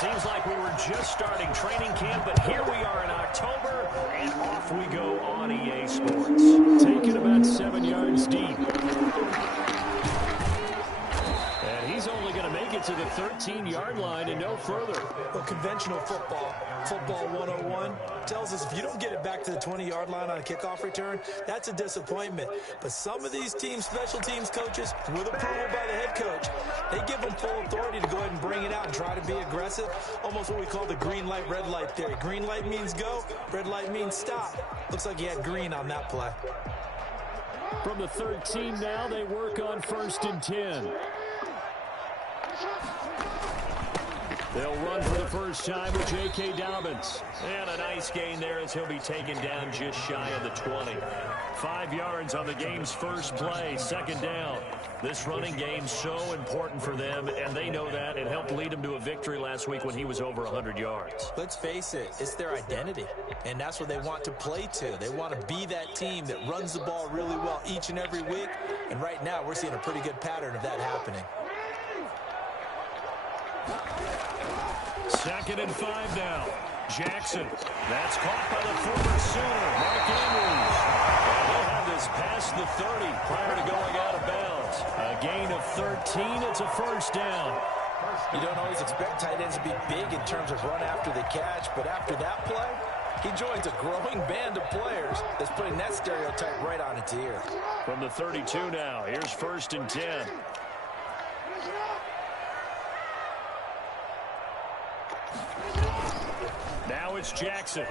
Seems like we were just starting training camp, but here we are in October, and off we go on EA Sports. Taking about 7 yards deep. And he's only going to make it to the 13-yard line and no further. Well, conventional football 101, tells us if you don't get it back to the 20-yard line on a kickoff return, that's a disappointment. But some of these teams, special teams coaches, with approval by the head coach, they give them full authority to go ahead and bring it out and try to be aggressive. Almost what we call the green light, red light theory. Green light means go, red light means stop. Looks like he had green on that play. From the 13 now, they work on 1st and 10. They'll run for the first time with J.K. Dobbins. And a nice gain there as he'll be taken down just shy of the 20. 5 yards on the game's first play, 2nd down. This running game's so important for them, and they know that. It helped lead them to a victory last week when he was over 100 yards. Let's face it, it's their identity, and that's what they want to play to. They want to be that team that runs the ball really well each and every week, and right now we're seeing a pretty good pattern of that happening. 2nd and 5 now. Jackson. That's caught by the former Sooner, Mark Andrews. And he'll have this past the 30 prior to going out of bounds. A gain of 13. It's a 1st down. You don't always expect tight ends to be big in terms of run after the catch, but after that play, he joins a growing band of players that's putting that stereotype right on its ear. From the 32 now, here's 1st and 10. Now it's Jackson.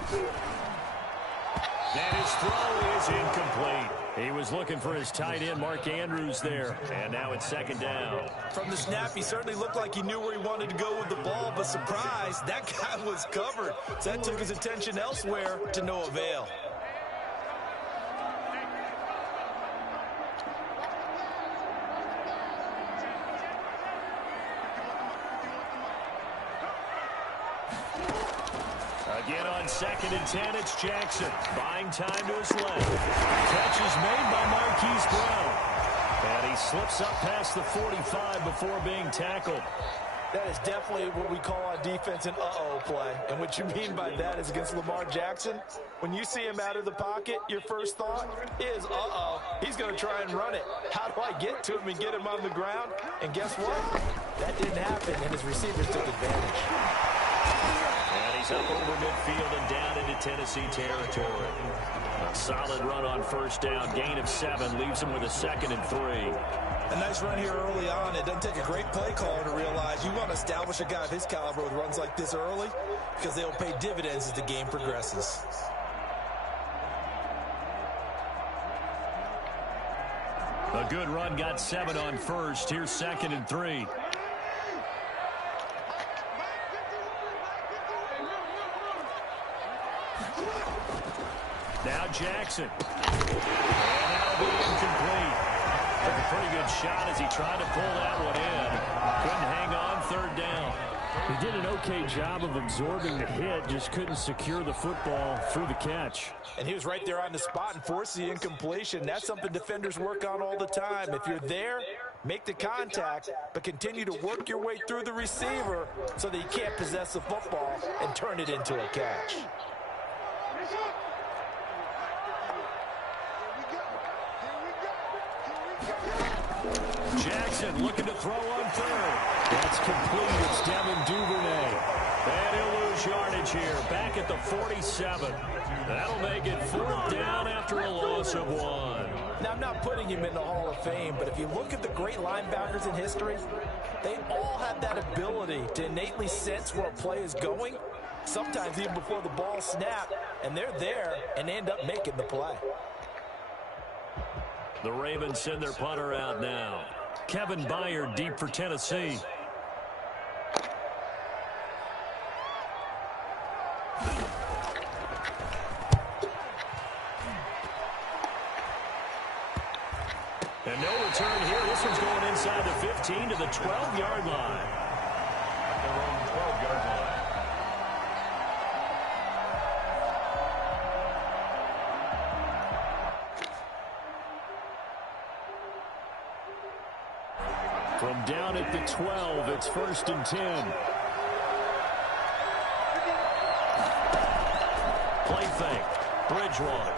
And his throw is incomplete. He was looking for his tight end, Mark Andrews, there. And now it's 2nd down. From the snap, he certainly looked like he knew where he wanted to go with the ball, but surprise, that guy was covered. So that took his attention elsewhere to no avail. Again on 2nd and 10, it's Jackson. Buying time to his left. Catch is made by Marquise Brown. And he slips up past the 45 before being tackled. That is definitely what we call on defense an uh-oh play. And what you mean by that is against Lamar Jackson, when you see him out of the pocket, your first thought is, uh-oh, he's going to try and run it. How do I get to him and get him on the ground? And guess what? That didn't happen, and his receivers took advantage. And he's up over midfield and down into Tennessee territory. A solid run on 1st down. Gain of 7 leaves him with a 2nd and 3. A nice run here early on. It doesn't take a great play caller to realize you want to establish a guy of his caliber with runs like this early because they'll pay dividends as the game progresses. A good run, got 7 on 1st. Here's 2nd and 3. Now Jackson. And that'll be incomplete. Took a pretty good shot as he tried to pull that one in. Couldn't hang on, 3rd down. He did an okay job of absorbing the hit, just couldn't secure the football through the catch. And he was right there on the spot and forced the incompletion. That's something defenders work on all the time. If you're there, make the contact, but continue to work your way through the receiver so that you can't possess the football and turn it into a catch. Jackson looking to throw on 3rd. That's complete. It's Devin Duvernay. And he'll lose yardage here. Back at the 47. That'll make it 4th down after a loss of 1. Now, I'm not putting him in the Hall of Fame, but if you look at the great linebackers in history, they all have that ability to innately sense where a play is going, sometimes even before the ball snapped, and they're there and end up making the play. The Ravens send their punter out now. Kevin Byard deep for Tennessee. And no return here. This one's going inside the 15 to the 12-yard line. Their own 12-yard line. From down at the 12, it's 1st and 10. play fake. Bridgewater.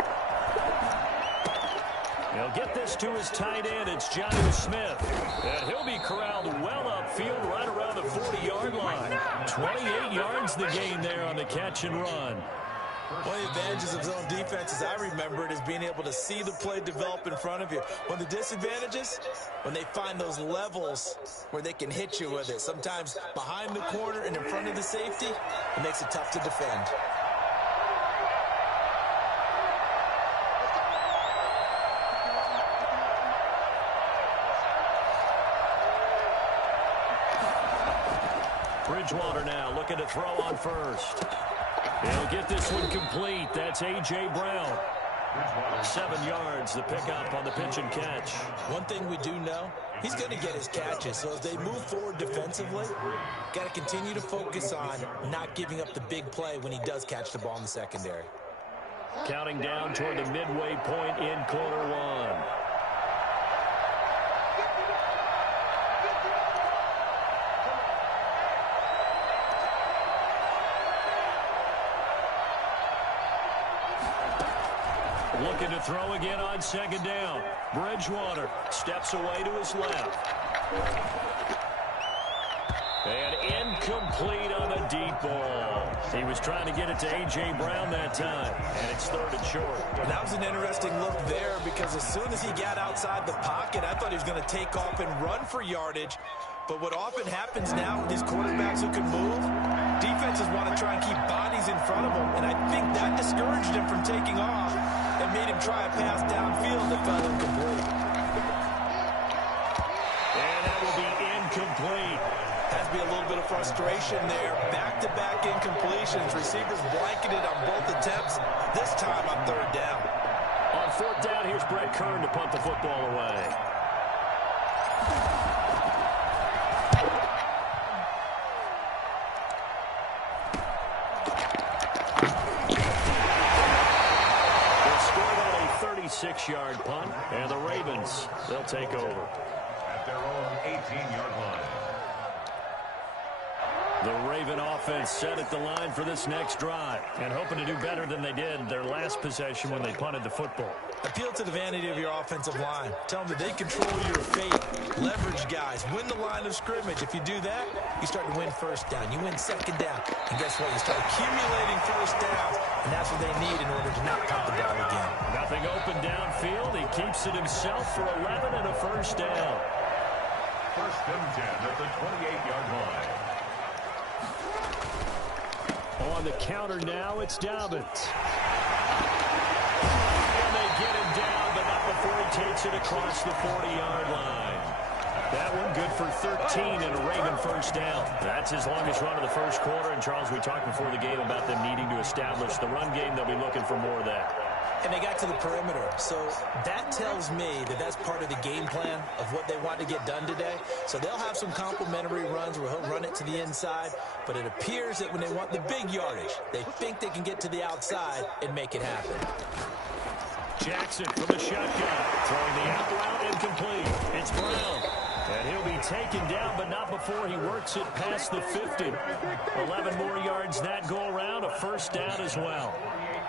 He'll get this to his tight end. It's Johnny Smith. And he'll be corralled well upfield right around the 40-yard line. 28 yards the gain there on the catch and run. One of the advantages of zone defense, as I remember it, is being able to see the play develop in front of you. One of the disadvantages, when they find those levels where they can hit you with it. Sometimes behind the corner and in front of the safety, it makes it tough to defend. Bridgewater now looking to throw on first. He'll get this one complete. That's A.J. Brown. 7 yards, the pickup on the pitch and catch. One thing we do know, he's going to get his catches. So as they move forward defensively, got to continue to focus on not giving up the big play when he does catch the ball in the secondary. Counting down toward the midway point in quarter one. Looking to throw again on second down. Bridgewater steps away to his left. And incomplete on the deep ball. He was trying to get it to A.J. Brown that time, and it's third and short. That was an interesting look there because as soon as he got outside the pocket, I thought he was going to take off and run for yardage. But what often happens now with these quarterbacks who can move, defenses want to try and keep bodies in front of them, and I think that discouraged him from taking off and made him try a pass downfield that fell incomplete. And that will be incomplete. Has to be a little bit of frustration there. Back-to-back incompletions. Receivers blanketed on both attempts, this time on third down. On fourth down, here's Brett Kern to punt the football away. They scored on a 36-yard punt, and the Ravens, they'll take over. At their own 18-yard line. The Raven offense set at the line for this next drive and hoping to do better than they did their last possession when they punted the football. Appeal to the vanity of your offensive line. Tell them that they control your fate. Leverage guys. Win the line of scrimmage. If you do that, you start to win first down. You win second down. And guess what? You start accumulating first downs. And that's what they need in order to not punt the ball again. Nothing open downfield. He keeps it himself for 11 and a first down. First and 10 at the 28-yard line. On the counter now, it's Dobbins. And they get him down, but not before he takes it across the 40-yard line. That one good for 13 and a Raven first down. That's his longest run of the first quarter. And, Charles, we talked before the game about them needing to establish the run game. They'll be looking for more of that. And they got to the perimeter. So that tells me that that's part of the game plan of what they want to get done today. So they'll have some complementary runs where he'll run it to the inside. But it appears that when they want the big yardage, they think they can get to the outside and make it happen. Jackson from the shotgun. Throwing the out route incomplete. It's Brown. And he'll be taken down, but not before he works it past the 50. 11 more yards that go around. A first down as well.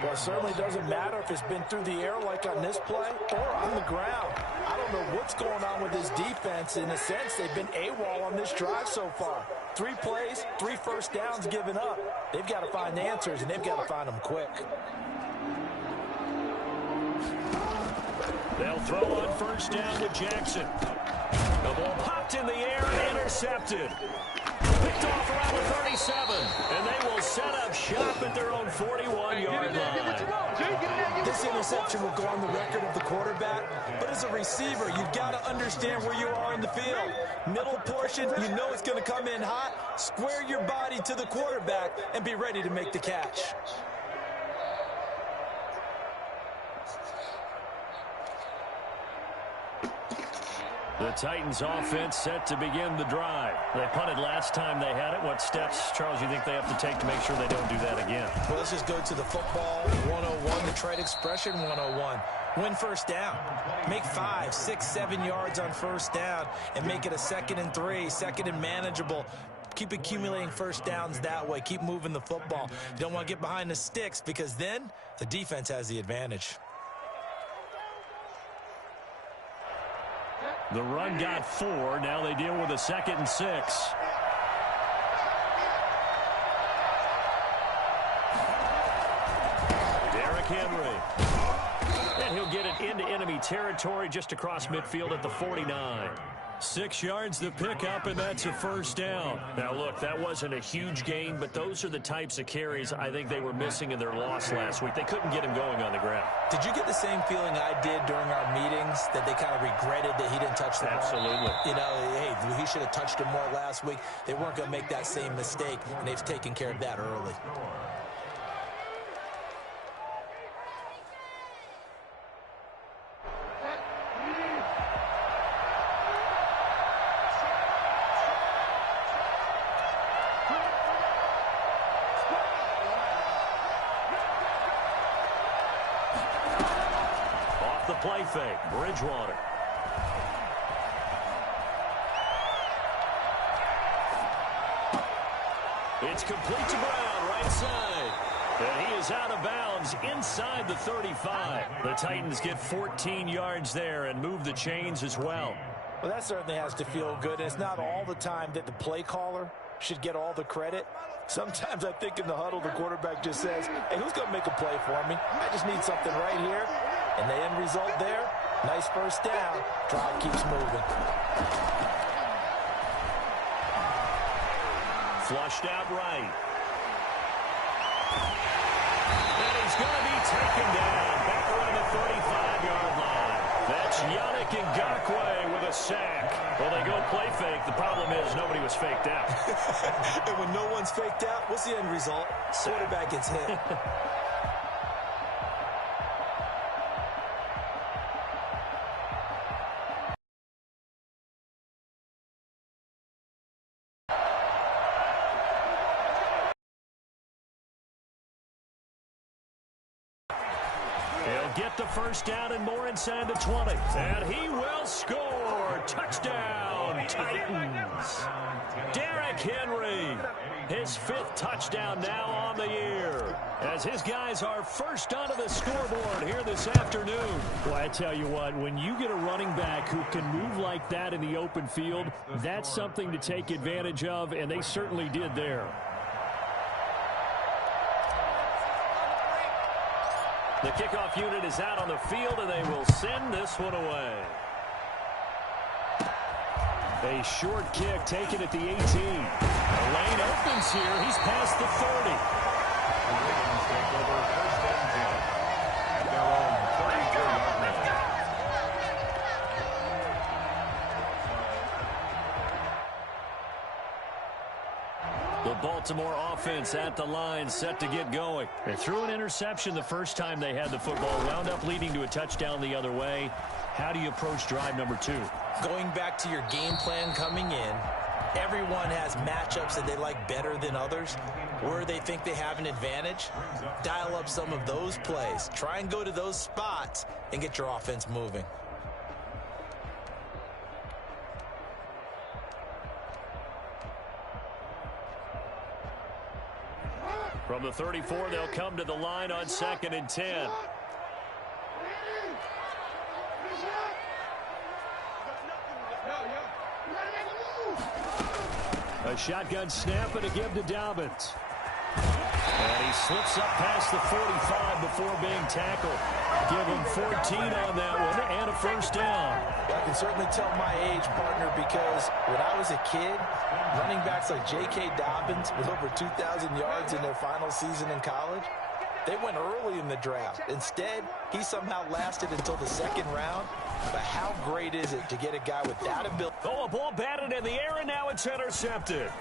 Well, it certainly doesn't matter if it's been through the air like on this play or on the ground. I don't know what's going on with this defense. In a sense, they've been AWOL on this drive so far. 3 plays, 3 first downs given up. They've got to find answers, and they've got to find them quick. They'll throw on first down with Jackson. The ball popped in the air and intercepted. Picked off around the 37, and they will set up shop at their own 41-yard line. This interception will go on the record of the quarterback, but as a receiver, you've got to understand where you are in the field. Middle portion, you know it's going to come in hot. Square your body to the quarterback and be ready to make the catch. The Titans offense set to begin the drive. They punted last time they had it. What steps, Charles, you think they have to take to make sure they don't do that again? Well, let's just go to the football 101, the trade expression 101. Win first down. Make 5, 6, 7 yards on first down and make it a 2nd and 3, second and manageable. Keep accumulating first downs that way. Keep moving the football. You don't want to get behind the sticks because then the defense has the advantage. The run got 4. Now they deal with a 2nd and 6. Derrick Henry. And he'll get it into enemy territory just across midfield at the 49. 6 yards to pick up, and that's a first down. Now, look, that wasn't a huge gain, but those are the types of carries I think they were missing in their loss last week. They couldn't get him going on the ground. Did you get the same feeling I did during our meetings, that they kind of regretted that he didn't touch the ball? Absolutely. You know, hey, he should have touched him more last week. They weren't going to make that same mistake, and they've taken care of that early. Play fake, Bridgewater. It's complete to Brown, right side. And he is out of bounds inside the 35. The Titans get 14 yards there and move the chains as well. Well, that certainly has to feel good. And it's not all the time that the play caller should get all the credit. Sometimes I think in the huddle, the quarterback just says, hey, who's going to make a play for me? I just need something right here. And the end result there, nice first down. Drive keeps moving. Flushed out right. And he's going to be taken down back around the 35-yard line. That's Yannick Ngakoue with a sack. Well, they go play fake. The problem is nobody was faked out. And when no one's faked out, what's the end result? Quarterback gets hit. Get the first down and more inside the 20. And he will score. Touchdown, Titans. Derrick Henry, his 5th touchdown now on the year, as his guys are first onto the scoreboard here this afternoon. Well, I tell you what, when you get a running back who can move like that in the open field, that's something to take advantage of, and they certainly did there. The kickoff unit is out on the field, and they will send this one away. A short kick taken at the 18. The lane opens here. He's past the 30. The Baltimore offense at the line, set to get going. They threw an interception the first time they had the football, wound up leading to a touchdown the other way. How do you approach drive number 2? Going back to your game plan coming in, everyone has matchups that they like better than others, where they think they have an advantage. Dial up some of those plays. Try and go to those spots and get your offense moving. From the 34, they'll come to the line on 2nd and 10. A shotgun snap and a give to Dobbins. And he slips up past the 45 before being tackled. Give him 14 on that one and a first down. I can certainly tell my age, partner, because when I was a kid, running backs like J.K. Dobbins with over 2,000 yards in their final season in college, they went early in the draft. Instead, he somehow lasted until the 2nd round. But how great is it to get a guy with that ability? Oh, a ball batted in the air, and now it's intercepted.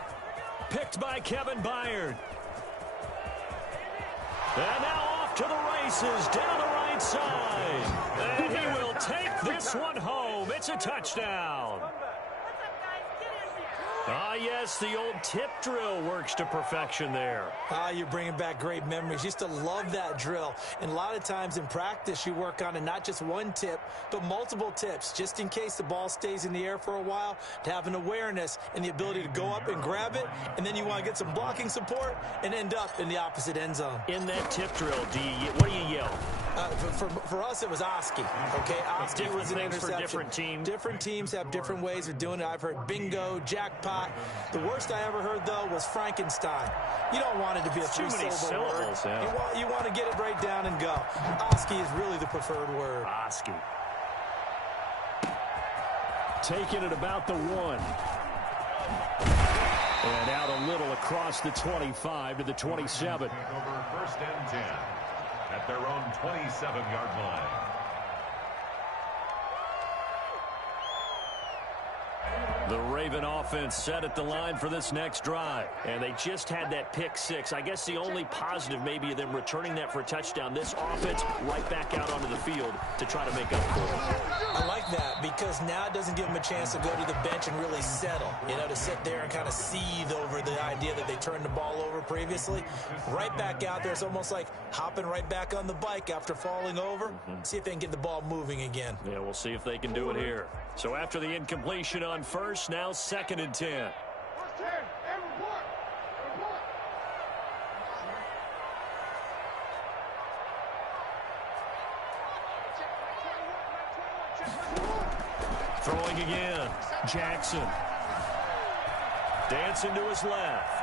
Picked by Kevin Byard. And now off to the races, down the right side. And he will take this one home. It's a touchdown. Ah, yes, the old tip drill works to perfection there. Ah, you're bringing back great memories. Used to love that drill. And a lot of times in practice, you work on it, not just one tip, but multiple tips, just in case the ball stays in the air for a while, to have an awareness and the ability to go up and grab it, and then you want to get some blocking support and end up in the opposite end zone. In that tip drill, what do you yell? For us, it was Oski. Okay, Oski was an interception. For different teams. Different teams have different ways of doing it. I've heard bingo, jackpot. The worst I ever heard, though, was Frankenstein. You don't want it to be a three-syllable word. Yeah. You want to get it right down and go. Oski is really the preferred word. Oski. Taking it about the 1. And out a little across the 25 to the 27. Over first and 10 at their own 27-yard line. The Raven offense set at the line for this next drive. And they just had that pick 6. I guess the only positive maybe of them returning that for a touchdown. This offense right back out onto the field to try to make up for it. I like that because now it doesn't give them a chance to go to the bench and really settle. You know, to sit there and kind of seethe over the idea that they turned the ball over previously. Right back out there. It's almost like hopping right back on the bike after falling over. See if they can get the ball moving again. Yeah, we'll see if they can do it here. So after the incompletion on first, now 2nd and 10. Throwing again. Jackson. Dancing to his left.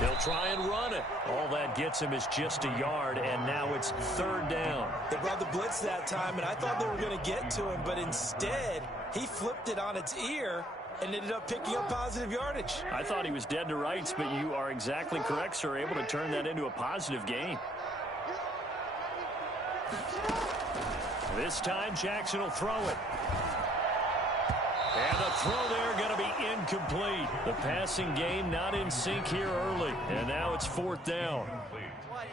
He'll try and run it. All that gets him is just a yard, and now it's 3rd down. They brought the blitz that time, and I thought they were going to get to him, but instead, he flipped it on its ear and ended up picking up positive yardage. I thought he was dead to rights, but you are exactly correct, sir. Able to turn that into a positive gain. This time, Jackson will throw it. And the throw there going to be incomplete. The passing game not in sync here early. And now it's 4th down.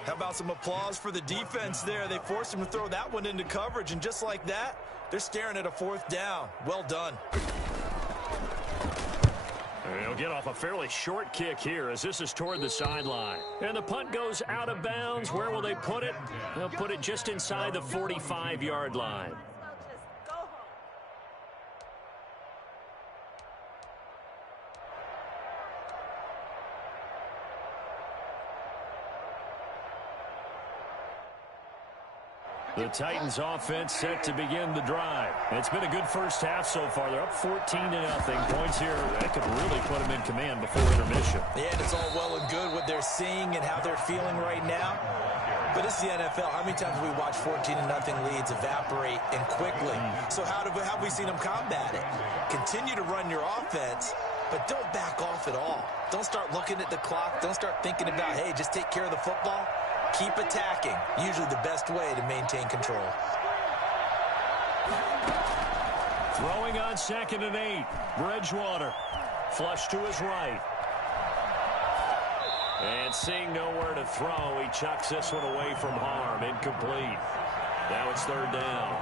How about some applause for the defense there? They forced him to throw that one into coverage, and just like that, they're staring at a 4th down. Well done. He'll get off a fairly short kick here as this is toward the sideline. And the punt goes out of bounds. Where will they put it? They'll put it just inside the 45-yard line. The Titans offense set to begin the drive. It's been a good first half so far. They're up 14-0. Points here that could really put them in command before intermission. Yeah, and it's all well and good what they're seeing and how they're feeling right now. But it's the NFL. How many times have we watched 14-0 leads evaporate and quickly? So how have we seen them combat it? Continue to run your offense, but don't back off at all. Don't start looking at the clock. Don't start thinking about, hey, just take care of the football. Keep attacking. Usually the best way to maintain control. Throwing on 2nd and 8. Bridgewater. Flush to his right. And seeing nowhere to throw, he chucks this one away from harm. Incomplete. Now it's 3rd down.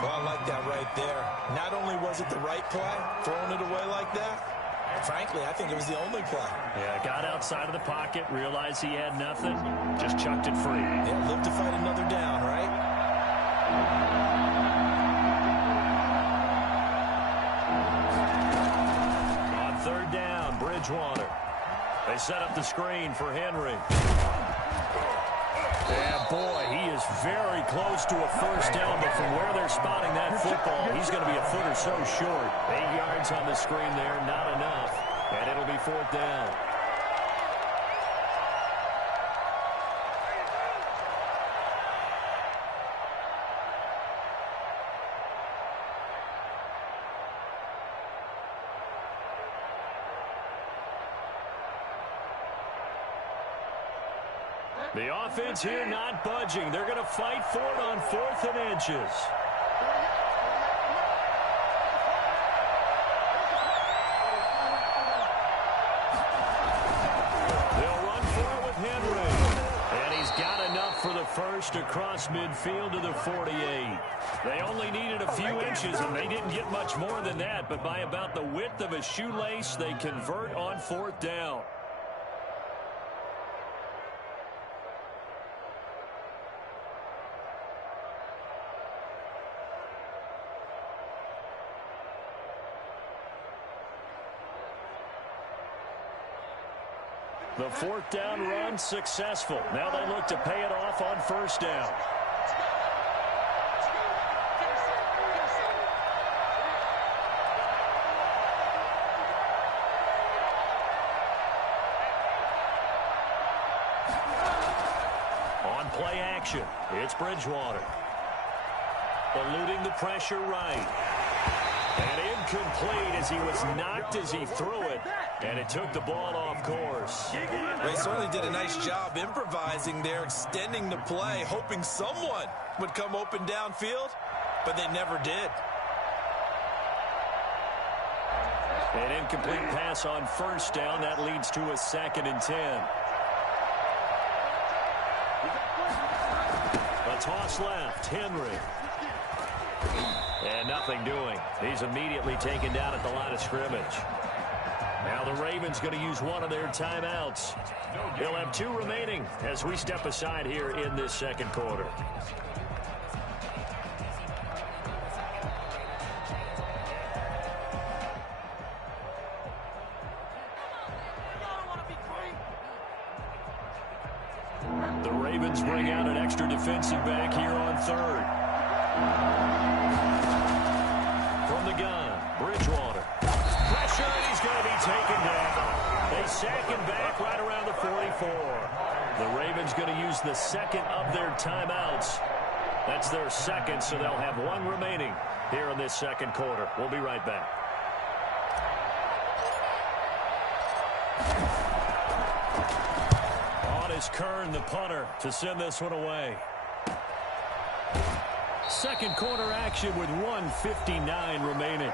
Well, I like that right there. Not only was it the right play, throwing it away like that, frankly, I think it was the only play. Yeah, got outside of the pocket, realized he had nothing, just chucked it free. Yeah, live to fight another down, right? On 3rd down, Bridgewater. They set up the screen for Henry. Yeah, boy, he is very close to a 1st down, but from where they're spotting that football, he's going to be a foot or so short. 8 yards on the screen there, not enough, and it'll be 4th down. The offense here not budging. They're going to fight for it on 4th and inches. They'll run for it with Henry. And he's got enough for the first just across midfield to the 48. They only needed a few inches, and they didn't get much more than that. But by about the width of a shoelace, they convert on 4th down. The 4th down run successful. Now they look to pay it off on 1st down. On play action, it's Bridgewater. Eluding the pressure right. And incomplete as he was knocked as he threw it. And it took the ball off course. They certainly did a nice job improvising there, extending the play, hoping someone would come open downfield, but they never did. An incomplete pass on 1st down. That leads to a 2nd and 10. A toss left. Henry. And nothing doing. He's immediately taken down at the line of scrimmage. Now the Ravens going to use one of their timeouts. They'll have 2 remaining as we step aside here in this 2nd quarter. The Ravens bring out an extra defensive back here on 3rd. From the gun, Bridgewater. Pressure, and he's going to be taken down. They sack him back right around the 44. The Ravens going to use the 2nd of their timeouts. That's their 2nd, so they'll have 1 remaining here in this 2nd quarter. We'll be right back. On is Kern, the punter, to send this one away. 2nd quarter action with 1:59 remaining.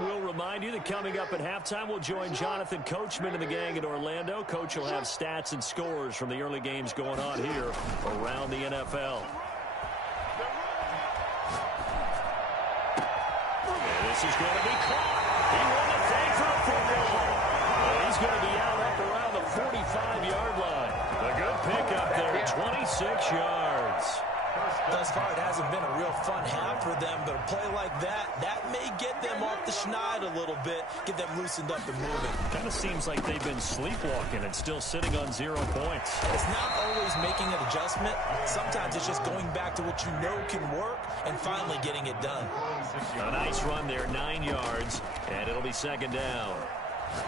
We'll remind you that coming up at halftime, we'll join Jonathan Coachman and the gang in Orlando. Coach will have stats and scores from the early games going on here around the NFL. And this is going to be caught. He won the thing for the football. And he's going to be out up around the 45-yard line. A good pickup there, 26 yards. Thus far, it hasn't been a real fun half for them, but a play like that may get them off the schneid a little bit, get them loosened up and moving. Kind of seems like they've been sleepwalking and still sitting on 0 points. It's not always making an adjustment. Sometimes it's just going back to what you know can work and finally getting it done. A nice run there, 9 yards, and it'll be 2nd down.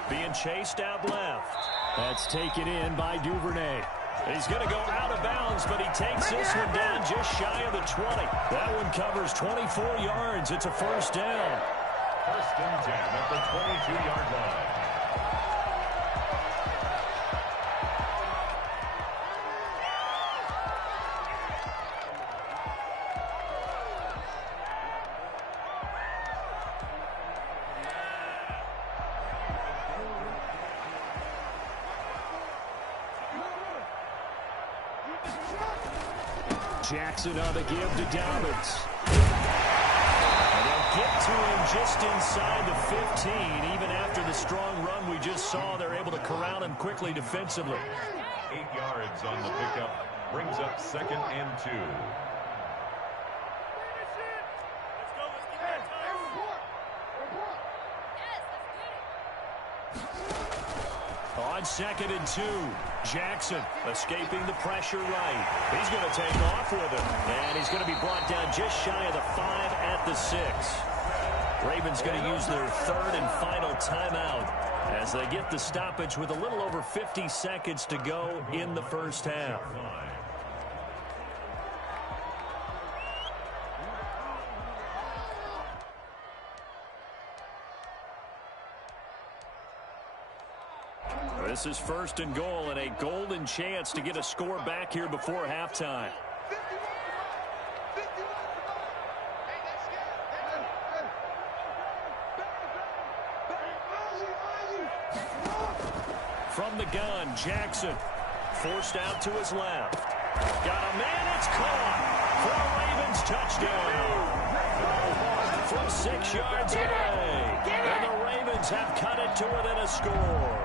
Being chased out left. That's taken in by Duvernay. He's going to go out of bounds, but he takes this one down just shy of the 20. That one covers 24 yards. It's a 1st down. 1st and 10 at the 22-yard line. Jackson on the give to Dobbins. And they'll get to him just inside the 15. Even after the strong run we just saw, they're able to corral him quickly defensively. 8 yards on the pickup. Brings up 2nd and 2. On 2nd and 2, Jackson escaping the pressure right. He's going to take off with him, and he's going to be brought down just shy of the 5 at the 6. Ravens going to use their 3rd and final timeout as they get the stoppage with a little over 50 seconds to go in the 1st half. This is 1st and goal and a golden chance to get a score back here before halftime. From the gun, Jackson forced out to his left. Got a man, it's caught for a Ravens touchdown. From 6 yards away, and the Ravens have cut it to within a score.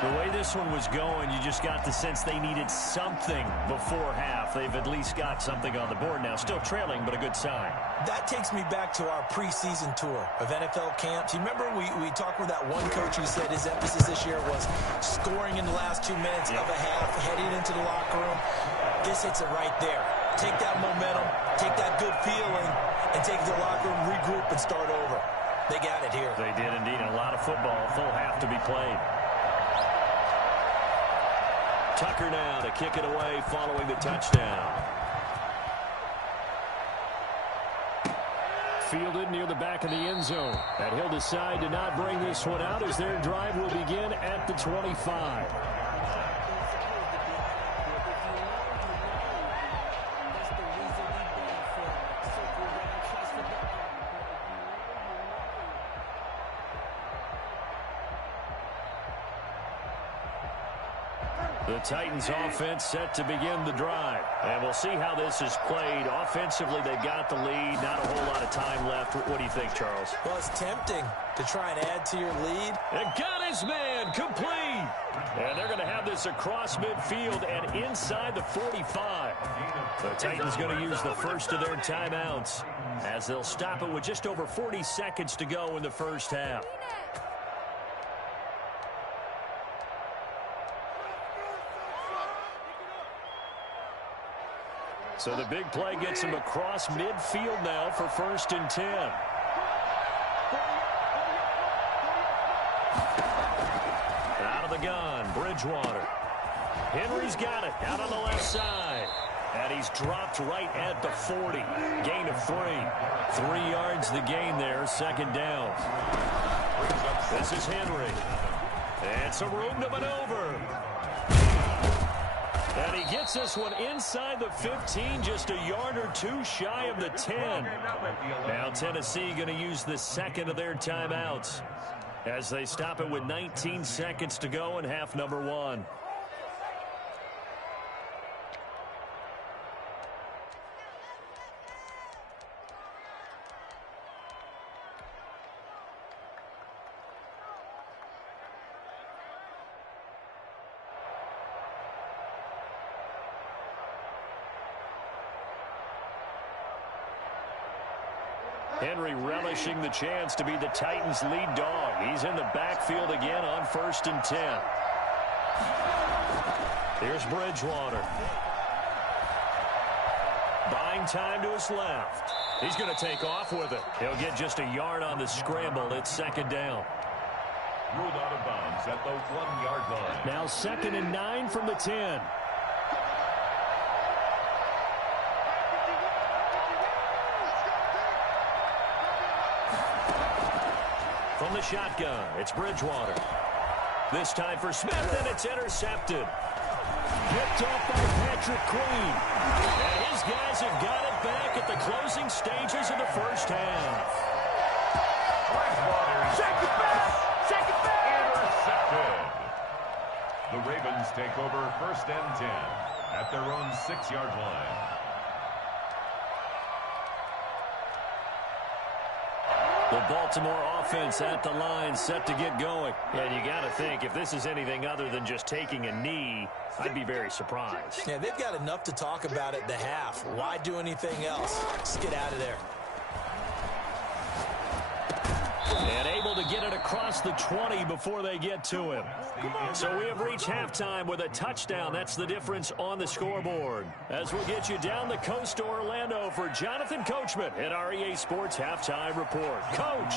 The way this one was going, you just got the sense they needed something before half. They've at least got something on the board now. Still trailing, but a good sign. That takes me back to our preseason tour of NFL camps. You remember we talked with that one coach who said his emphasis this year was scoring in the last 2 minutes of a half, heading into the locker room. This hits it right there. Take that momentum, take that good feeling, and take it to the locker room, regroup, and start over. They got it here. They did indeed. A lot of football, full half to be played. Tucker now to kick it away following the touchdown. Fielded near the back of the end zone. And he'll decide to not bring this one out as their drive will begin at the 25. The Titans offense set to begin the drive. And we'll see how this is played. Offensively, they've got the lead. Not a whole lot of time left. What do you think, Charles? Well, it's tempting to try and add to your lead. And got his man complete. And they're going to have this across midfield and inside the 45. The Titans going to use the first of their timeouts as they'll stop it with just over 40 seconds to go in the first half. So the big play gets him across midfield now for 1st and 10. Out of the gun, Bridgewater. Henry's got it out on the left side. And he's dropped right at the 40. Gain of 3. 3 yards the gain there, 2nd down. This is Henry. And some room to maneuver. And he gets this one inside the 15, just a yard or 2 shy of the 10. Now Tennessee going to use the second of their timeouts as they stop it with 19 seconds to go in half number 1. Henry relishing the chance to be the Titans' lead dog. He's in the backfield again on 1st and 10. Here's Bridgewater. Buying time to his left. He's going to take off with it. He'll get just a yard on the scramble. It's 2nd down. Ruled out of bounds at the 1-yard line. Now 2nd and 9 from the 10. From the shotgun, it's Bridgewater. This time for Smith, and it's intercepted. Picked off by Patrick Queen. And his guys have got it back at the closing stages of the first half. Shake it back! Intercepted. The Ravens take over 1st and 10 at their own 6-yard line. The Baltimore offense at the line, set to get going. And you got to think, if this is anything other than just taking a knee, I'd be very surprised. Yeah, they've got enough to talk about at the half. Why do anything else? Just get out of there. And able to get it across the 20 before they get to him. So we have reached halftime with a touchdown. That's the difference on the scoreboard. As we'll get you down the coast to Orlando for Jonathan Coachman at our EA Sports Halftime Report. Coach!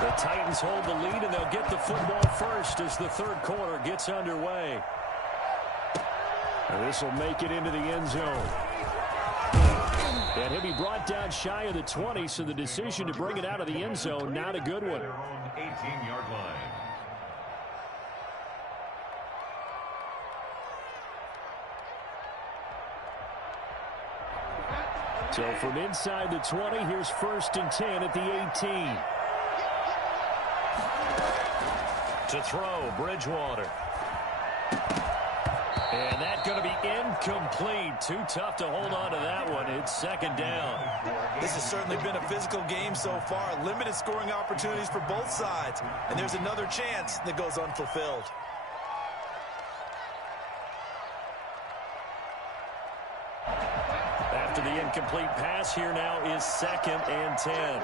The Titans hold the lead, and they'll get the football first as the 3rd quarter gets underway. And this will make it into the end zone. And he'll be brought down shy of the 20, so the decision to bring it out of the end zone, not a good one. Their own 18-yard line. So from inside the 20, here's 1st and 10 at the 18. To throw, Bridgewater. And that's going to be incomplete. Too tough to hold on to that one. It's 2nd down. This has certainly been a physical game so far. Limited scoring opportunities for both sides. And there's another chance that goes unfulfilled. After the incomplete pass, here now is 2nd and 10.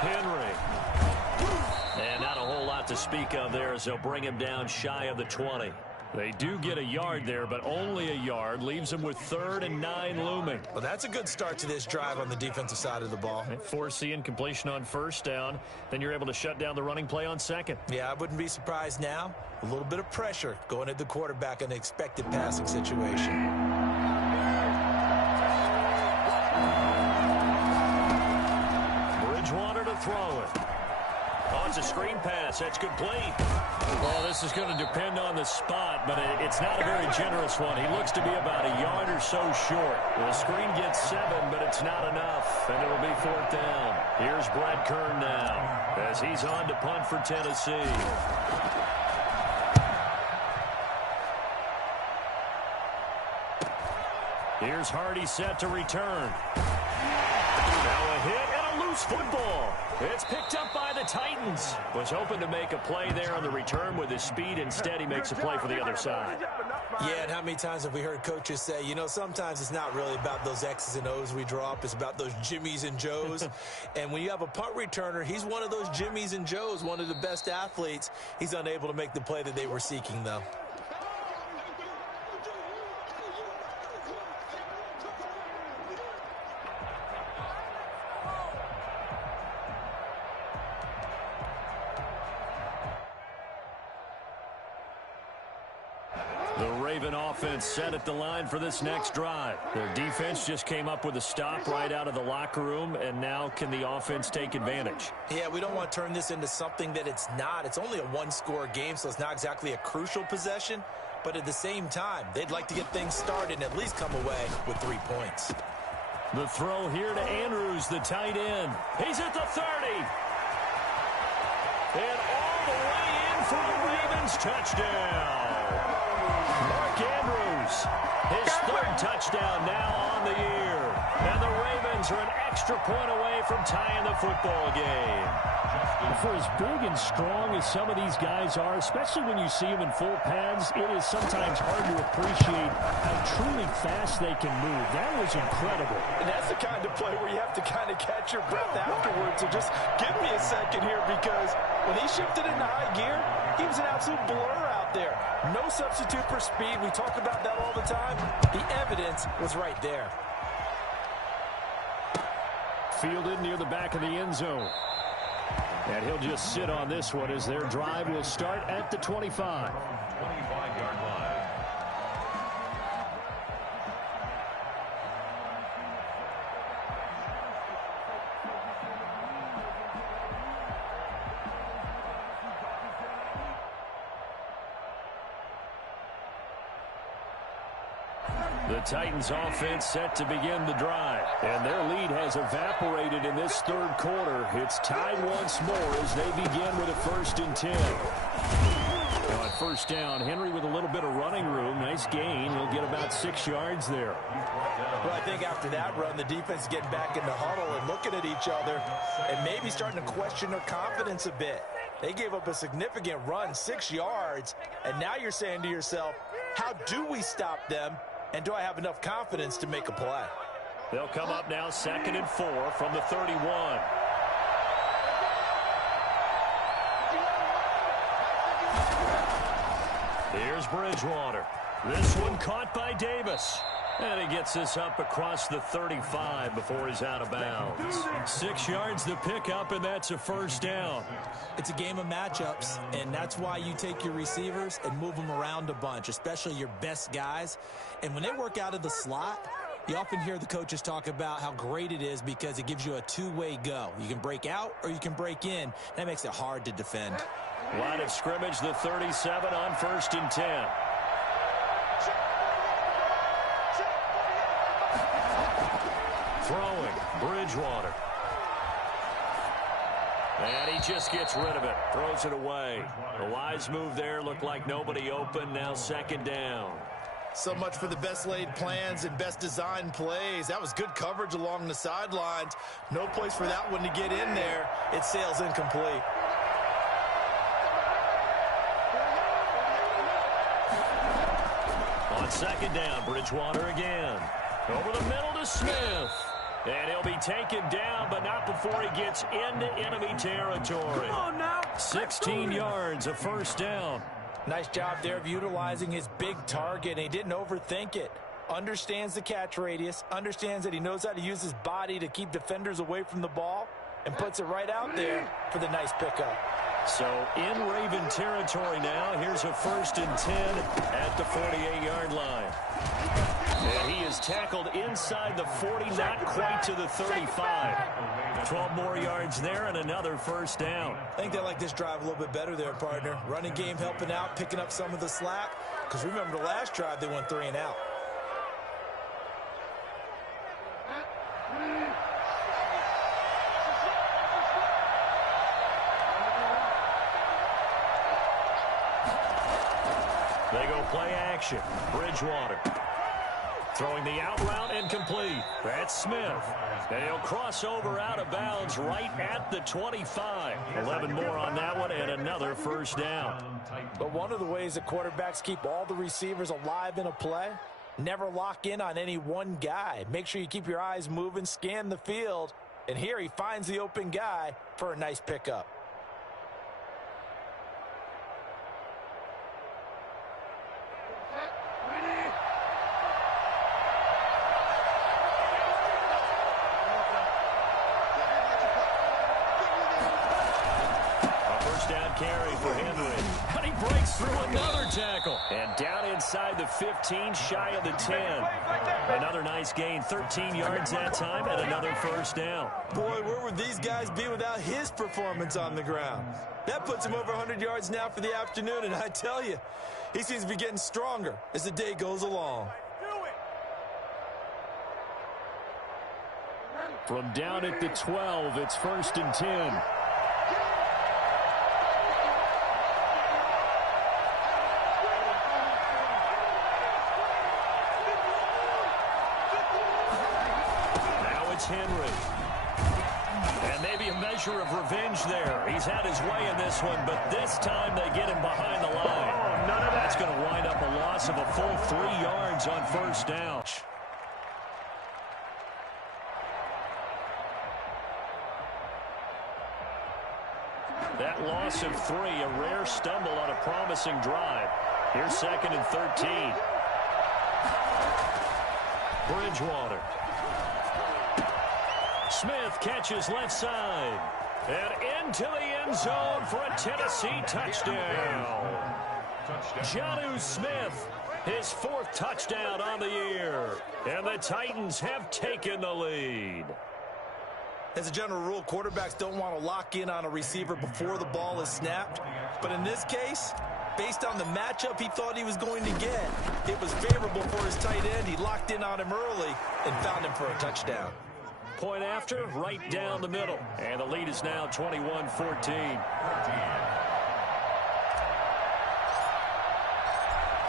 Henry. And not a whole lot to speak of there as they'll bring him down shy of the 20. They do get a yard there, but only a yard. Leaves them with 3rd and 9 looming. Well, that's a good start to this drive on the defensive side of the ball. Force the incompletion on 1st down. Then you're able to shut down the running play on 2nd. Yeah, I wouldn't be surprised now. A little bit of pressure going at the quarterback in an expected passing situation. Bridgewater to throw it. Oh, it's a screen pass. That's complete. Well, this is going to depend on the spot, but it's not a very generous one. He looks to be about a yard or so short. The screen gets 7, but it's not enough, and it'll be 4th down. Here's Brett Kern now as he's on to punt for Tennessee. Here's Hardy set to return. Now a hit and a loose football. It's picked up by the Titans. Was hoping to make a play there on the return with his speed. Instead, he makes a play for the other side. Yeah, and how many times have we heard coaches say, you know, sometimes it's not really about those X's and O's we draw up. It's about those Jimmies and Joes. And when you have a punt returner, he's one of those Jimmies and Joes, one of the best athletes. He's unable to make the play that they were seeking, though. The Raven offense set at the line for this next drive. Their defense just came up with a stop right out of the locker room, and now can the offense take advantage? Yeah, we don't want to turn this into something that it's not. It's only a one-score game, so it's not exactly a crucial possession. But at the same time, they'd like to get things started and at least come away with 3 points. The throw here to Andrews, the tight end. He's at the 30. And all the way in for the Ravens touchdown. Mark Andrews, his 3rd touchdown now on the year. And the Ravens are an extra point away from tying the football game. For as big and strong as some of these guys are, especially when you see them in full pads, it is sometimes hard to appreciate how truly fast they can move. That was incredible. And that's the kind of play where you have to kind of catch your breath afterwards. So just give me a second here, because when he shifted into high gear, he was an absolute blur out there. No substitute for speed. We talk about that all the time. The evidence was right there. Fielded near the back of the end zone. And he'll just sit on this one as their drive will start at the 25. 25-yard line. The Titans offense set to begin the drive. And their lead has evaporated in this 3rd quarter. It's tied once more as they begin with a 1st and 10. Now at 1st down, Henry with a little bit of running room. Nice gain. He'll get about 6 yards there. Well, I think after that run, the defense is getting back in the huddle and looking at each other and maybe starting to question their confidence a bit. They gave up a significant run, 6 yards, and now you're saying to yourself, how do we stop them? And do I have enough confidence to make a play? They'll come up now 2nd and 4 from the 31. Here's Bridgewater. This one caught by Davis. And he gets this up across the 35 before he's out of bounds. 6 yards to pick up, and that's a first down. It's a game of matchups, and that's why you take your receivers and move them around a bunch, especially your best guys. And when they work out of the slot, you often hear the coaches talk about how great it is because it gives you a two-way go. You can break out or you can break in. That makes it hard to defend. Line of scrimmage, the 37 on 1st and 10. Throwing, Bridgewater. And he just gets rid of it, throws it away. A wise move there, looked like nobody open, now 2nd down. So much for the best laid plans and best design plays. That was good coverage along the sidelines. No place for that one to get in there. It sails incomplete. On 2nd down, Bridgewater again. Over the middle to Smith. And he'll be taken down, but not before he gets into enemy territory. Come on now. 16 yards, a first down. Nice job there of utilizing his big target, and he didn't overthink it. Understands the catch radius, understands that he knows how to use his body to keep defenders away from the ball, and puts it right out there for the nice pickup. So in Raven territory now, here's a 1st and 10 at the 48-yard line. And he is tackled inside the 40, not quite to the 35. 12 more yards there and another first down. I think they like this drive a little bit better there, partner. Running game helping out, picking up some of the slack. Because remember the last drive, they went 3 and out. They go play action. Bridgewater. Throwing the out route incomplete. That's Smith. And he'll cross over out of bounds right at the 25. 11 more on that one and another first down. But one of the ways that quarterbacks keep all the receivers alive in a play, never lock in on any one guy. Make sure you keep your eyes moving, scan the field. And here he finds the open guy for a nice pickup. Carry for Henry. And he breaks through another tackle. And down inside the 15, shy of the 10. Another nice gain, 13 yards that time, and another first down. Boy, where would these guys be without his performance on the ground? That puts him over 100 yards now for the afternoon, and I tell you, he seems to be getting stronger as the day goes along. From down at the 12, it's 1st and 10. Henry. And maybe a measure of revenge there. He's had his way in this one, but this time they get him behind the line. That's going to wind up a loss of a full 3 yards on first down. That loss of 3, a rare stumble on a promising drive. Here's 2nd and 13. Bridgewater. Smith catches left side. And into the end zone for a Tennessee touchdown. Jonnu Smith, his 4th touchdown on the year. And the Titans have taken the lead. As a general rule, quarterbacks don't want to lock in on a receiver before the ball is snapped. But in this case, based on the matchup he thought he was going to get, it was favorable for his tight end. He locked in on him early and found him for a touchdown. Point after, right down the middle. And the lead is now 21-14.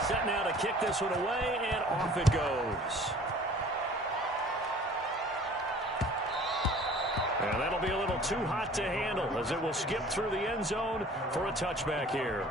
Set now to kick this one away, and off it goes. And that'll be a little too hot to handle as it will skip through the end zone for a touchback here.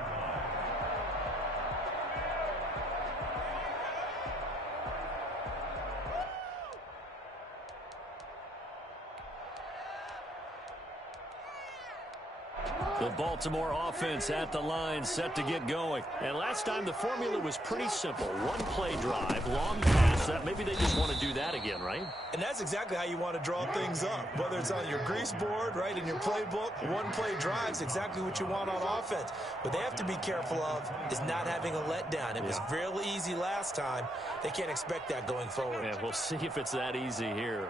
The Baltimore offense at the line, set to get going. And last time the formula was pretty simple. One play drive, long pass. Maybe they just want to do that again, right? And that's exactly how you want to draw things up. Whether it's on your grease board, right, in your playbook, one play drive is exactly what you want on offense. What they have to be careful of is not having a letdown. It was real easy last time. They can't expect that going forward. Yeah, we'll see if it's that easy here.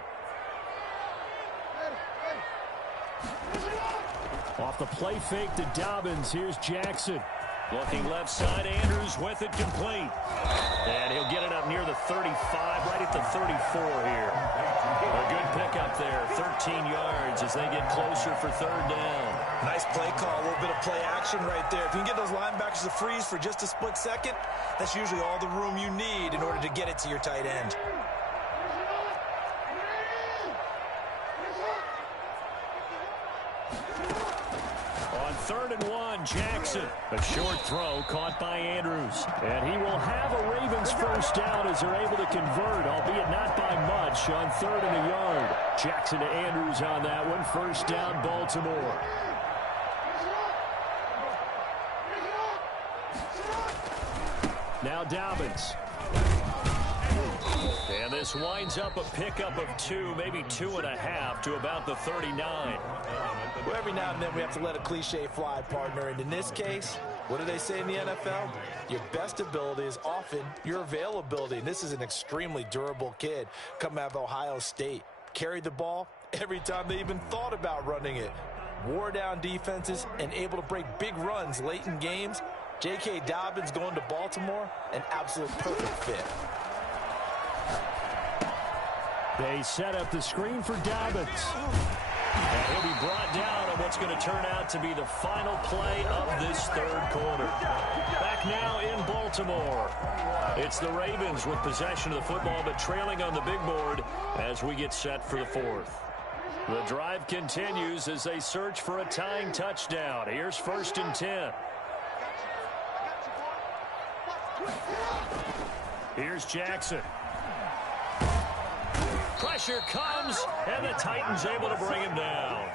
Off the play fake to Dobbins. Here's Jackson. Looking left side, Andrews with it complete. And he'll get it up near the 35, right at the 34 here. A good pickup there, 13 yards as they get closer for third down. Nice play call, a little bit of play action right there. If you can get those linebackers to freeze for just a split second, that's usually all the room you need in order to get it to your tight end. Third and one, Jackson. A short throw caught by Andrews. And he will have a Ravens first down as they're able to convert, albeit not by much, on 3rd and a yard. Jackson to Andrews on that one. First down, Baltimore. Now Dobbins. And this winds up a pickup of 2, maybe 2.5 to about the 39. Well, every now and then we have to let a cliche fly, partner. And in this case, what do they say in the NFL? Your best ability is often your availability. And this is an extremely durable kid coming out of Ohio State. Carried the ball every time they even thought about running it. Wore down defenses and able to break big runs late in games. J.K. Dobbins going to Baltimore, an absolute perfect fit. They set up the screen for Dobbins. And he'll be brought down on what's going to turn out to be the final play of this third quarter. Back now in Baltimore. It's the Ravens with possession of the football, but trailing on the big board as we get set for the fourth. The drive continues as they search for a tying touchdown. Here's 1st and 10. Here's Jackson. Pressure comes, and the Titans able to bring him down.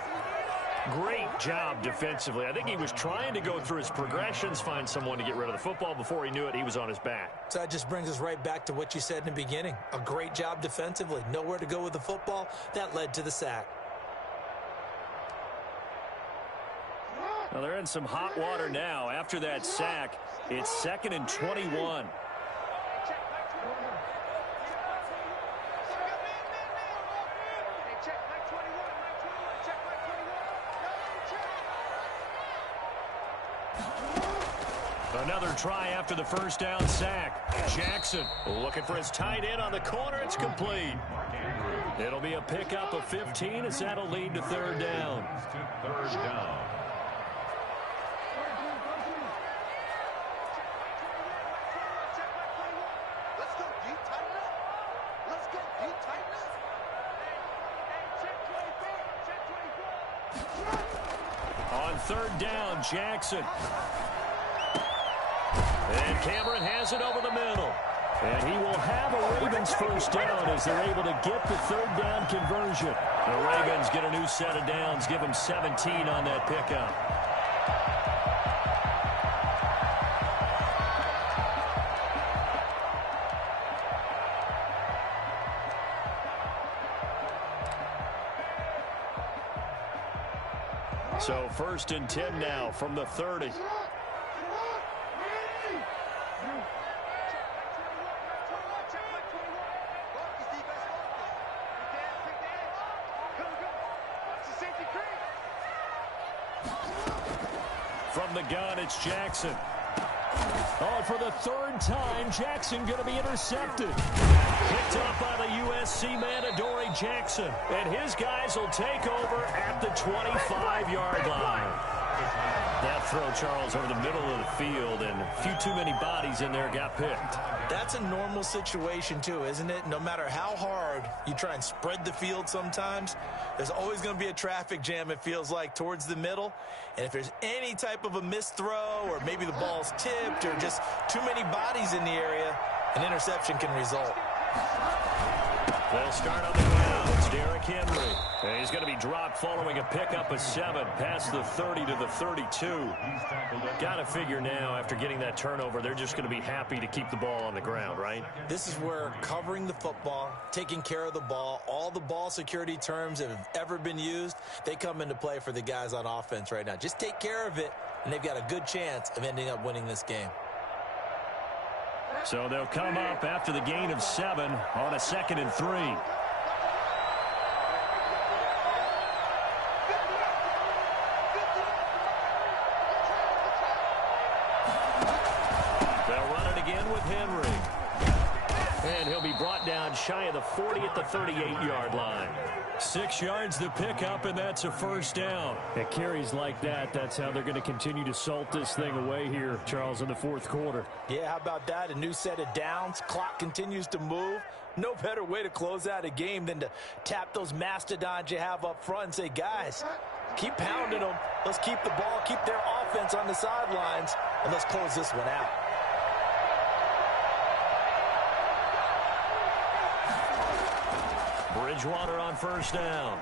Great job defensively. I think he was trying to go through his progressions, find someone to get rid of the football. Before he knew it, he was on his back. So that just brings us right back to what you said in the beginning. A great job defensively. Nowhere to go with the football. That led to the sack. Well, they're in some hot water now. After that sack, it's 2nd and 21. Another try after the first down sack. Jackson looking for his tight end on the corner. It's complete. It'll be a pickup of 15 as that'll lead to third down. On third down, Jackson. And Cameron has it over the middle. And he will have a Ravens first down as they're able to get the third down conversion. The Ravens get a new set of downs, give them 17 on that pickup. So 1st and 10 now from the 30. From the gun, it's Jackson. Oh, for the 3rd time, Jackson going to be intercepted. Picked up by the USC man, Adoree Jackson. And his guys will take over at the 25-yard line. That throw, Charles, over the middle of the field, and a few too many bodies in there got picked. That's a normal situation, too, isn't it? No matter how hard you try and spread the field sometimes, there's always going to be a traffic jam, it feels like, towards the middle. And if there's any type of a missed throw or maybe the ball's tipped or just too many bodies in the area, an interception can result. They'll start on the ground. It's Derrick Henry. And he's going to be dropped following a pickup of 7 past the 30 to the 32. Got to figure now, after getting that turnover, they're just going to be happy to keep the ball on the ground, right? This is where covering the football, taking care of the ball, all the ball security terms that have ever been used, they come into play for the guys on offense right now. Just take care of it, and they've got a good chance of ending up winning this game. So they'll come up after the gain of 7 on a 2nd and 3. They'll run it again with Henry. And he'll be brought down shy of the 40 at the 38-yard line. 6 yards to pick up, and that's a first down. At carries like that, that's how they're going to continue to salt this thing away here, Charles, in the 4th quarter. Yeah, how about that? A new set of downs. Clock continues to move. No better way to close out a game than to tap those mastodons you have up front and say, guys, keep pounding them. Let's keep the ball, keep their offense on the sidelines, and let's close this one out. Bridgewater on first down.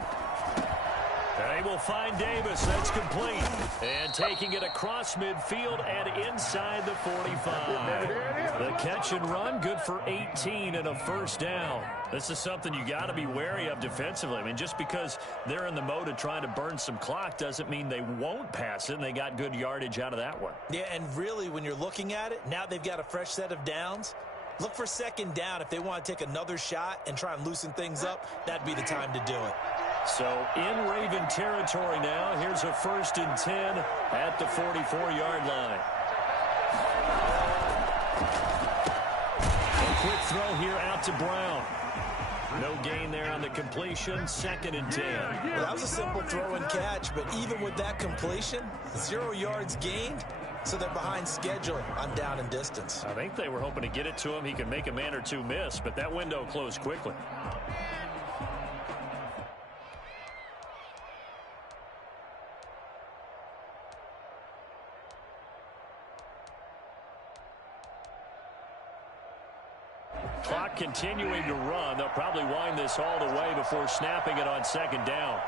They will find Davis. That's complete. And taking it across midfield and inside the 45. The catch and run, good for 18 and a first down. This is something you got to be wary of defensively. I mean, just because they're in the mode of trying to burn some clock doesn't mean they won't pass it, and they got good yardage out of that one. Yeah, and really, when you're looking at it, now they've got a fresh set of downs. Look for second down. If they want to take another shot and try and loosen things up, that'd be the time to do it. So in Raven territory now, here's a 1st and 10 at the 44-yard line. A quick throw here out to Brown. No gain there on the completion. 2nd and 10. Well, that was a simple throw and catch, but even with that completion, 0 yards gained. So they're behind schedule on down and distance. I think they were hoping to get it to him. He could make a man or two miss, but that window closed quickly. Clock continuing to run. They'll probably wind this all the way before snapping it on 2nd down.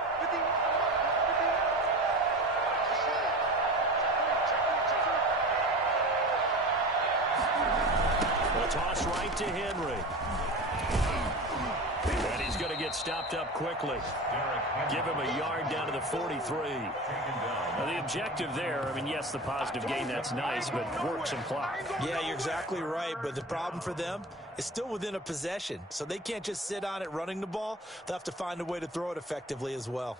Toss right to Henry. And he's going to get stopped up quickly. Give him a yard down to the 43. Now, the objective there, I mean, yes, the positive gain, that's nice, but work some clock. Yeah, you're exactly right, but the problem for them is still within a possession, so they can't just sit on it running the ball. They'll have to find a way to throw it effectively as well.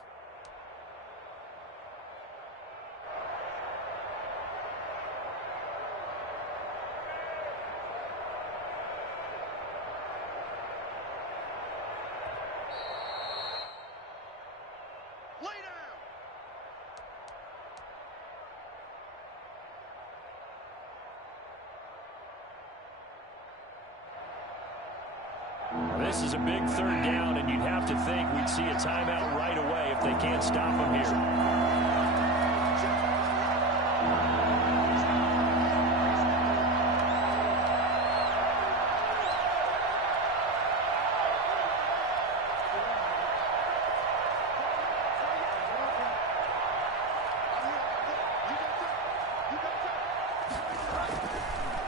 This is a big 3rd down, and you'd have to think we'd see a timeout right away if they can't stop him here.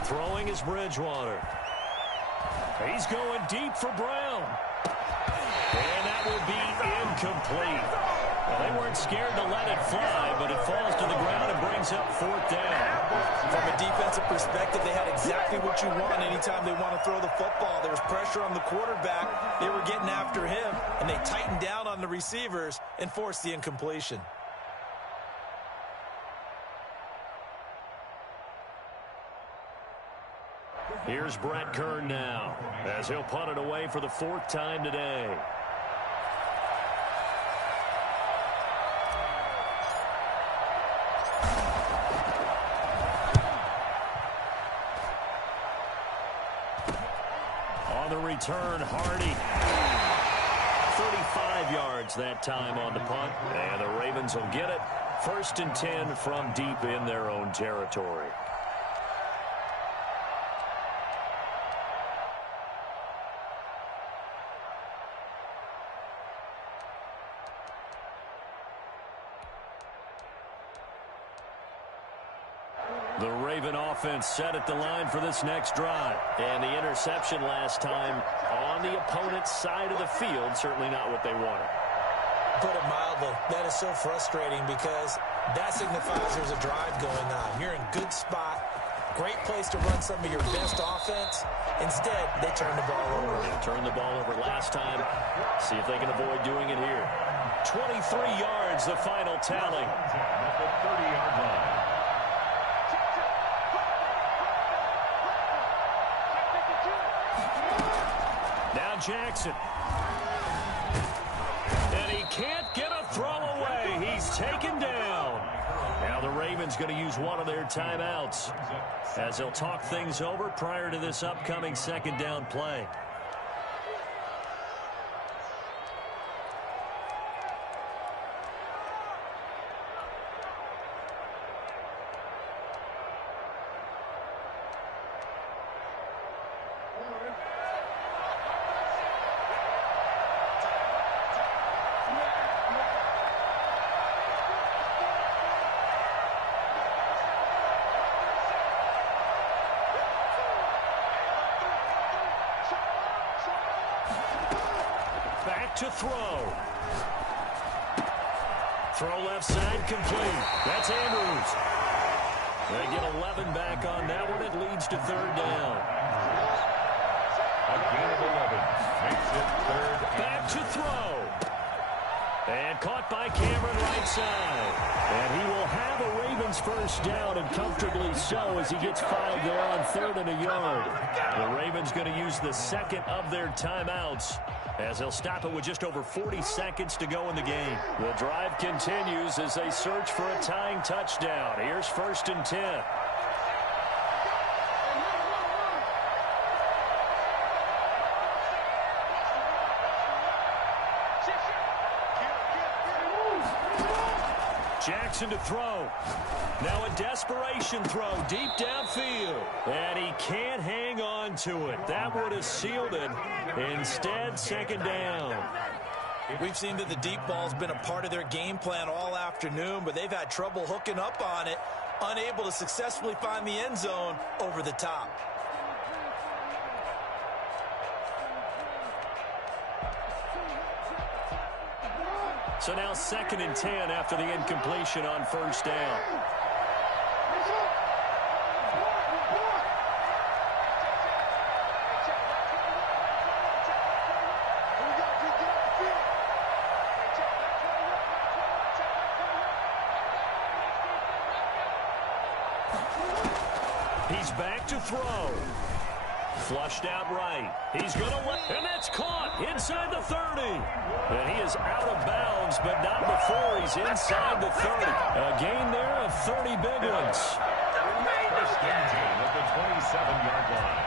Throwing is Bridgewater. He's going deep for Brown. And that will be incomplete. Well, they weren't scared to let it fly, but it falls to the ground and brings up 4th down. From a defensive perspective, they had exactly what you want anytime they want to throw the football. There was pressure on the quarterback. They were getting after him, and they tightened down on the receivers and forced the incompletion. Here's Brett Kern now, as he'll punt it away for the 4th time today. On the return, Hardy. 35 yards that time on the punt, and the Ravens will get it. 1st and 10 from deep in their own territory. The Raven offense set at the line for this next drive. And the interception last time on the opponent's side of the field, certainly not what they wanted. Put it mildly, that is so frustrating because that signifies there's a drive going on. You're in good spot, great place to run some of your best offense. Instead, they turn the ball over. They turned the ball over last time. See if they can avoid doing it here. 23 yards, the final tally. At the 30-yard line. Now Jackson. And he can't get a throw away. He's taken down. Now the Ravens going to use one of their timeouts as they'll talk things over prior to this upcoming second down play. To throw. Throw left side complete. That's Andrews. They get 11 back on that one. It leads to third down. A gain of 11 makes it third. Back to throw. And caught by Cameron right side. And he will have a Ravens first down, and comfortably so, as he gets 5 there on 3rd and a yard. The Ravens going to use the second of their timeouts, as they'll stop it with just over 40 seconds to go in the game. The drive continues as they search for a tying touchdown. Here's 1st and 10. Jackson to throw. Now a desperation throw deep downfield. And he can't hang on to it. That would have sealed it. Instead, second down. We've seen that the deep ball's been a part of their game plan all afternoon, but they've had trouble hooking up on it, unable to successfully find the end zone over the top. So now 2nd and 10 after the incompletion on 1st down. He's back to throw. Flushed out right. He's going to let, and that's caught inside the 30. And he is out of bounds, but not before he's inside the 30. A gain there of 30 big ones. First and 10 at the 27-yard line.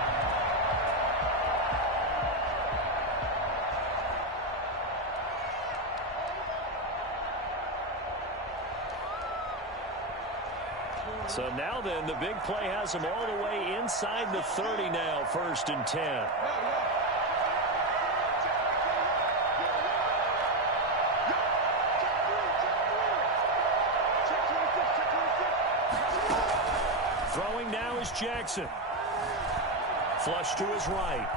So now then, the big play has him all the way inside the 30 now, 1st and 10. Throwing now is Jackson. Flush to his right.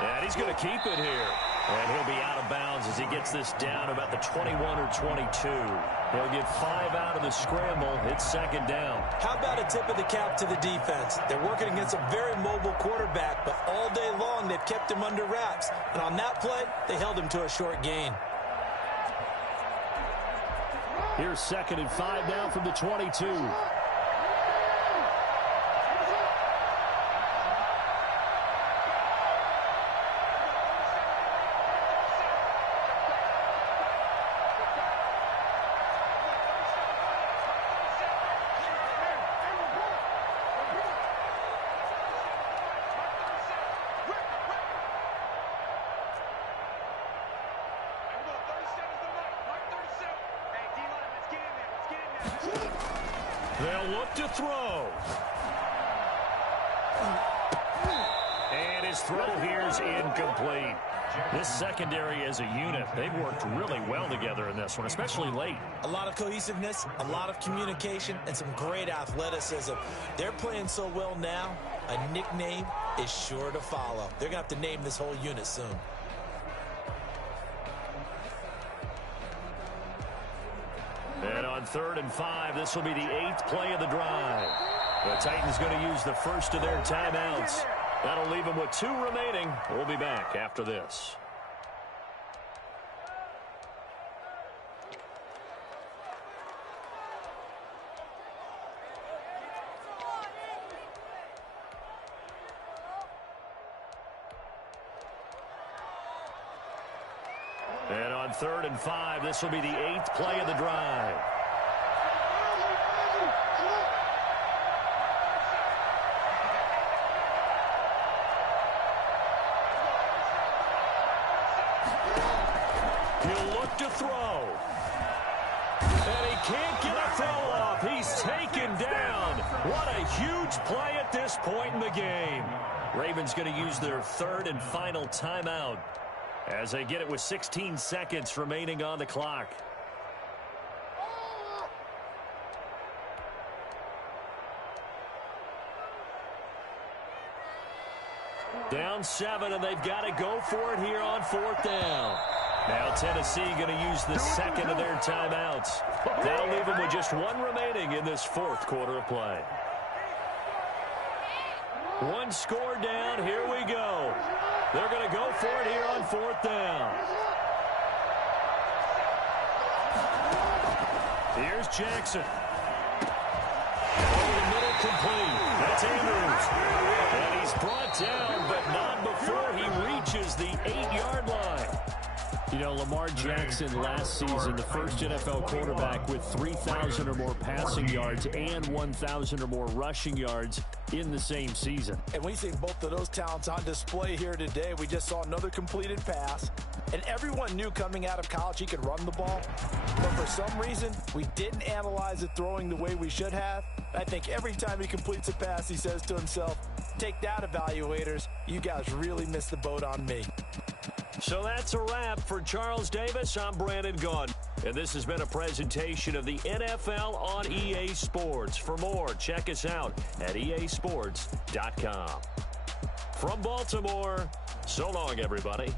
And he's going to keep it here. And he'll be out of bounds as he gets this down about the 21 or 22. He'll get 5 out of the scramble. It's second down. How about a tip of the cap to the defense? They're working against a very mobile quarterback, but all day long they've kept him under wraps. And on that play, they held him to a short gain. Here's 2nd and 5 now from the 22. They'll look to throw. And his throw here is incomplete. This secondary as a unit, they've worked really well together in this one, especially late. A lot of cohesiveness, a lot of communication, and some great athleticism. They're playing so well now, a nickname is sure to follow. They're going to have to name this whole unit soon. And on 3rd and 5, this will be the 8th play of the drive. The Titans going to use the first of their timeouts. That'll leave them with 2 remaining. We'll be back after this. And on 3rd and 5, this will be the 8th play of the drive. He'll look to throw. And he can't get a throw off. He's taken down. What a huge play at this point in the game. Ravens going to use their 3rd and final timeout as they get it with 16 seconds remaining on the clock. Down 7, and they've got to go for it here on 4th down. Now Tennessee going to use the 2nd of their timeouts. That'll leave them with just 1 remaining in this 4th quarter of play. 1 score down. Here we go. They're going to go for it here on 4th down. Here's Jackson. Over the middle, complete. That's Andrews. And he's brought down, but not before he reaches the 8-yard line. You know, Lamar Jackson last season, the first NFL quarterback with 3,000 or more passing yards and 1,000 or more rushing yards in the same season. And we see both of those talents on display here today. We just saw another completed pass. And everyone knew coming out of college he could run the ball. But for some reason, we didn't analyze it throwing the way we should have. I think every time he completes a pass, he says to himself, take that, evaluators. You guys really missed the boat on me. So that's a wrap for Charles Davis. I'm Brandon Gaudin. And this has been a presentation of the NFL on EA Sports. For more, check us out at easports.com. From Baltimore, so long, everybody.